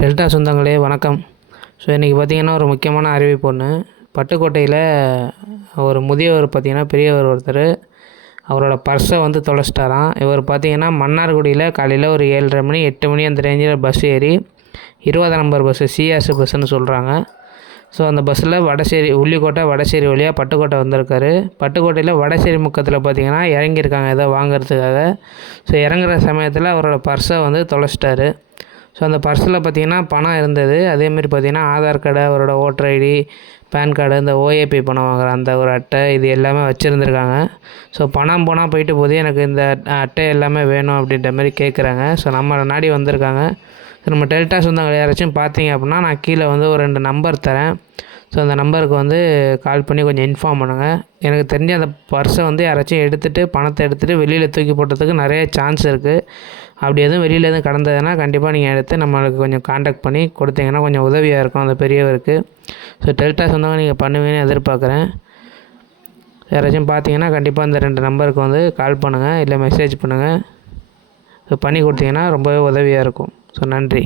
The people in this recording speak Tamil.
டெல்டா சொந்தங்களே வணக்கம். ஸோ இன்றைக்கி பார்த்திங்கன்னா ஒரு முக்கியமான அறிவிப்பு ஒன்று. பட்டுக்கோட்டையில் ஒரு முதியவர் பார்த்திங்கன்னா பெரியவர் ஒருத்தர் அவரோட பர்ஸை வந்து தொலைச்சிட்டாராம். இவர் பார்த்திங்கன்னா மன்னார்குடியில் காலையில் ஒரு 7:30 மணி 8 மணி அந்த ரேஞ்சில் பஸ் ஏறி 20 நம்பர் பஸ்ஸு சிஆர்எஸ் பஸ்ஸுன்னு சொல்கிறாங்க. ஸோ அந்த பஸ்ஸில் உள்ளிக்கோட்டை வடசேரி வழியாக பட்டுக்கோட்டை வந்திருக்காரு. பட்டுக்கோட்டையில் வடசேரி முக்கத்தில் பார்த்திங்கன்னா இறங்கியிருக்காங்க ஏதோ வாங்கிறதுக்காக. ஸோ இறங்குற சமயத்தில் அவரோட பர்ஸை வந்து தொலைச்சிட்டாரு. ஸோ அந்த பர்ஸில் பார்த்திங்கன்னா பணம் இருந்தது. அதேமாரி பார்த்திங்கன்னா ஆதார் கார்டு, அவரோட ஓட்டர் ஐடி, பேன் கார்டு, இந்த ஓஏபி பணம் வாங்குகிற அந்த ஒரு அட்டை, இது எல்லாமே வச்சுருந்துருக்காங்க. ஸோ பணம் போனால் போயிட்டு போது எனக்கு இந்த அட்டை எல்லாமே வேணும் அப்படின்ற மாதிரி கேட்குறாங்க. ஸோ நம்ம நாடி வந்திருக்காங்க. ஸோ நம்ம டெல்டா சொந்தங்கள் யாராச்சும் பார்த்தீங்க அப்படின்னா நான் கீழே வந்து ஒரு 2 நம்பர் தரேன். ஸோ அந்த நம்பருக்கு வந்து கால் பண்ணி கொஞ்சம் இன்ஃபார்ம் பண்ணுங்கள். எனக்கு தெரிஞ்ச அந்த பர்ஸை வந்து யாராச்சும் எடுத்துகிட்டு பணத்தை எடுத்துகிட்டு வெளியில் தூக்கி போட்டதுக்கு நிறைய சான்ஸ் இருக்குது. அப்படி எதுவும் வெளியில் எதுவும் கடந்ததுன்னா கண்டிப்பாக நீங்கள் எடுத்து நம்மளுக்கு கொஞ்சம் காண்டாக்ட் பண்ணி கொடுத்தீங்கன்னா கொஞ்சம் உதவியாக இருக்கும் அந்த பெரியவருக்கு. ஸோ டெல்டா சொந்தமாக நீங்கள் பண்ணுவீங்கன்னு எதிர்பார்க்குறேன். யாராச்சும் பார்த்தீங்கன்னா கண்டிப்பாக அந்த 2 நம்பருக்கு வந்து கால் பண்ணுங்கள், இல்லை மெசேஜ் பண்ணுங்கள். ஸோ பண்ணி கொடுத்தீங்கன்னா ரொம்பவே உதவியாக இருக்கும். ஸோ நன்றி.